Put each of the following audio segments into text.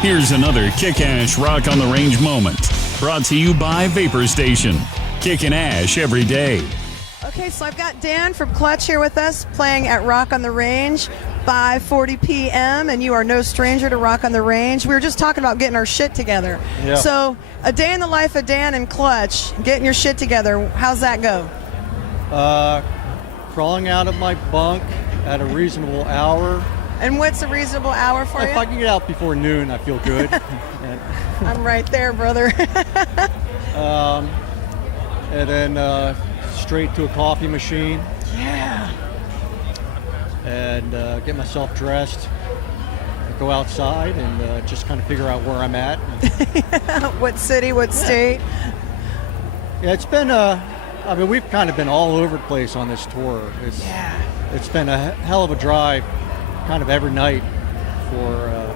Here's another Kick-Ash Rock on the Range moment, brought to you by Vapor Station. Kickin' ash every day. Okay, so I've got Dan from Clutch here with us, playing at Rock on the Range, 5:40 p.m., and you are no stranger to Rock on the Range. We were just talking about getting our shit together. Yeah. So, a day in the life of Dan and Clutch, getting your shit together, how's that go? Crawling out of my bunk at a reasonable hour. And what's a reasonable hour for If you? I can get out before noon, I feel good. I'm right there, brother. And then straight to a coffee machine Yeah. and get myself dressed, go outside and just kind of figure out where I'm at. What city, what state? Yeah, it's been, I mean, we've kind of been all over the place on this tour. It's been a hell of a drive kind of every night for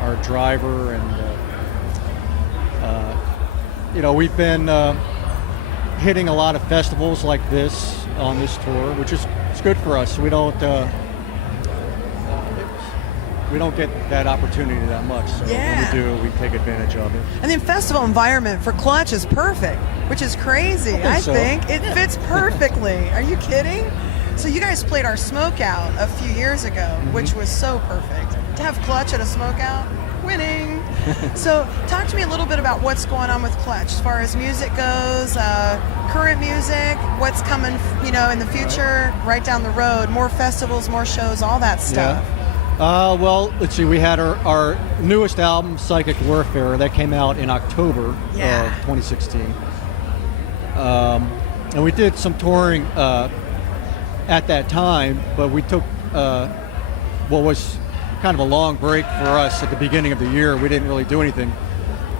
our driver, and we've been hitting a lot of festivals like this on this tour, which is it's good for us. We don't get that opportunity that much, so Yeah. when we do, we take advantage of it. And the festival environment for Clutch is perfect, which is crazy. I so. think it fits perfectly. Are you kidding? So you guys played our Smokeout a few years ago, which was so perfect. To have Clutch at a Smokeout, winning. So talk to me a little bit about what's going on with Clutch as far as music goes, current music, what's coming, in the future, right down the road, more festivals, more shows, all that stuff. Yeah. Well, let's see. We had our newest album, Psychic Warfare, that came out in October of 2016. And we did some touring at that time, but we took what was kind of a long break for us at the beginning of the year. We didn't really do anything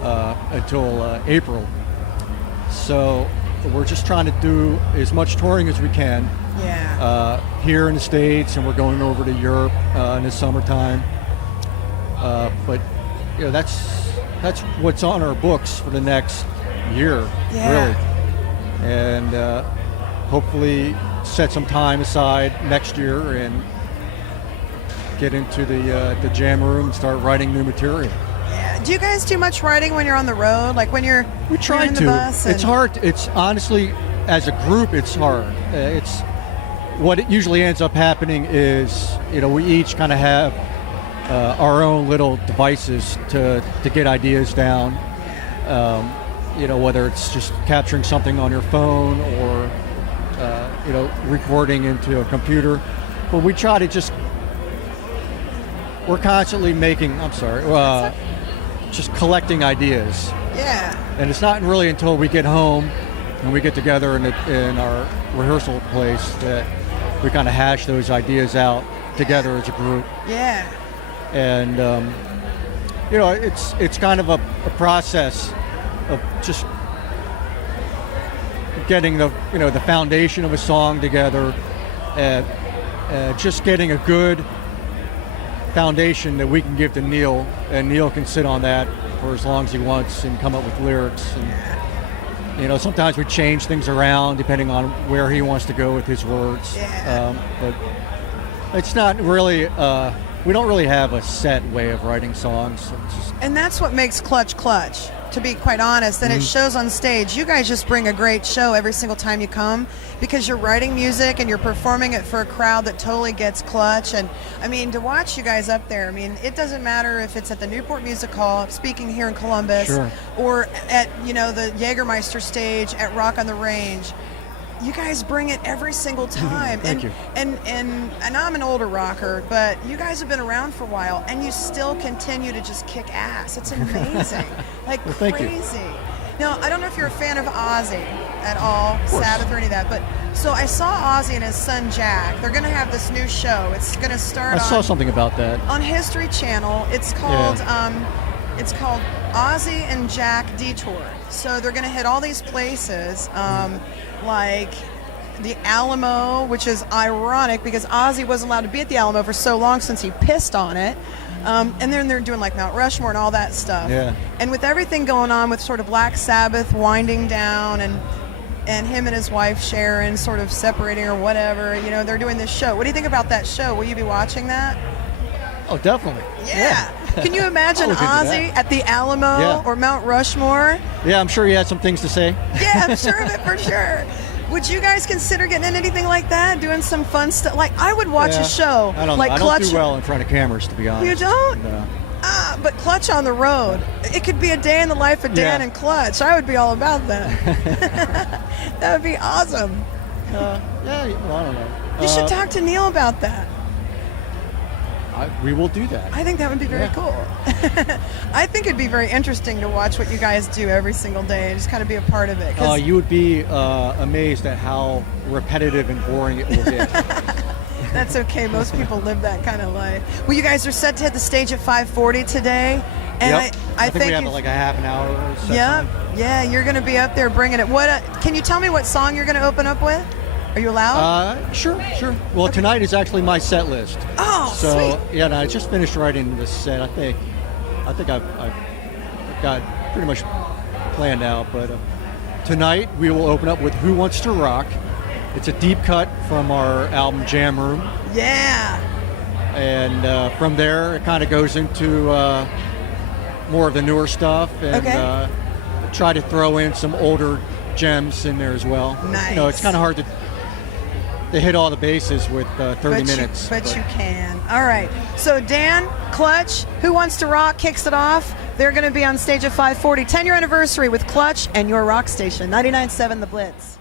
until April. So we're just trying to do as much touring as we can here in the States, and we're going over to Europe in the summertime. But that's what's on our books for the next year, really. And hopefully set some time aside next year and get into the jam room and start writing new material. Yeah. Do you guys do much writing when you're on the road? Like when you're in the bus? It's hard. It's honestly, as a group, it's hard. It's what it usually ends up happening is, we each kind of have our own little devices to get ideas down. Whether it's just capturing something on your phone or recording into a computer. But we try to we're constantly just collecting ideas. Yeah. And it's not really until we get home and we get together in our rehearsal place that we kind of hash those ideas out together as a group. Yeah. And, it's kind of a process of just getting the foundation of a song together, and just getting a good foundation that we can give to Neil, and Neil can sit on that for as long as he wants and come up with lyrics. And sometimes we change things around depending on where he wants to go with his words. But it's not really we don't really have a set way of writing songs. And that's what makes Clutch, to be quite honest, and it shows on stage. You guys just bring a great show every single time you come, because you're writing music and you're performing it for a crowd that totally gets Clutch. And I mean, to watch you guys up there, it doesn't matter if it's at the Newport Music Hall, speaking here in Columbus, or at the Jägermeister stage at Rock on the Range. You guys bring it every single time. Thank you. And I'm an older rocker, but you guys have been around for a while, and you still continue to just kick ass. It's amazing. Like Well, thank you. crazy. Now, I don't know if you're a fan of Ozzy at all, Sabbath or any of that, but so I saw Ozzy and his son Jack. They're going to have this new show. It's going to start I saw something about that. on History Channel. It's called Ozzy and Jack Detour. So they're going to hit all these places, like the Alamo, which is ironic because Ozzy wasn't allowed to be at the Alamo for so long since he pissed on it. And then they're doing like Mount Rushmore and all that stuff. Yeah. And with everything going on with sort of Black Sabbath winding down and him and his wife Sharon sort of separating or whatever, they're doing this show. What do you think about that show? Will you be watching that? Oh, definitely. Yeah. Can you imagine I'll look into Ozzy at the Alamo Yeah. or Mount Rushmore? Yeah, I'm sure he had some things to say. Yeah, I'm sure of it for sure. Would you guys consider getting into anything like that? Doing some fun stuff? Like, I would watch a show I don't like know. I Clutch. don't do well in front of cameras, to be honest. You don't? No. But Clutch on the road. It could be a day in the life of Dan Yeah. and Clutch. I would be all about that. That would be awesome. Yeah, well, I don't know. You should talk to Neil about that. We will do that. I think that would be very cool. I think it'd be very interesting to watch what you guys do every single day and just kind of be a part of it. 'Cause You would be amazed at how repetitive and boring it will get. that's okay. Most people live that kind of life. Well, you guys are set to hit the stage at 5:40 today. And Yep. I think we have like a half an hour or so. Yeah, you're going to be up there bringing it. What? Can you tell me what song you're going to open up with? Are you allowed? Sure. Well, tonight is actually my set list. Oh, so sweet. yeah, no, I just finished writing this set. I think I've got pretty much planned out. But tonight we will open up with "Who Wants to Rock." It's a deep cut from our album Jam Room, Yeah. and from there it kind of goes into more of the newer stuff, and try to throw in some older gems in there as well. Nice. You know, it's kind of hard to hit all the bases with 30 minutes. But you can. All right. So Dan, Clutch, Who Wants to Rock kicks it off. They're going to be on stage at 5:40. 10-year anniversary with Clutch and your rock station, 99.7 The Blitz.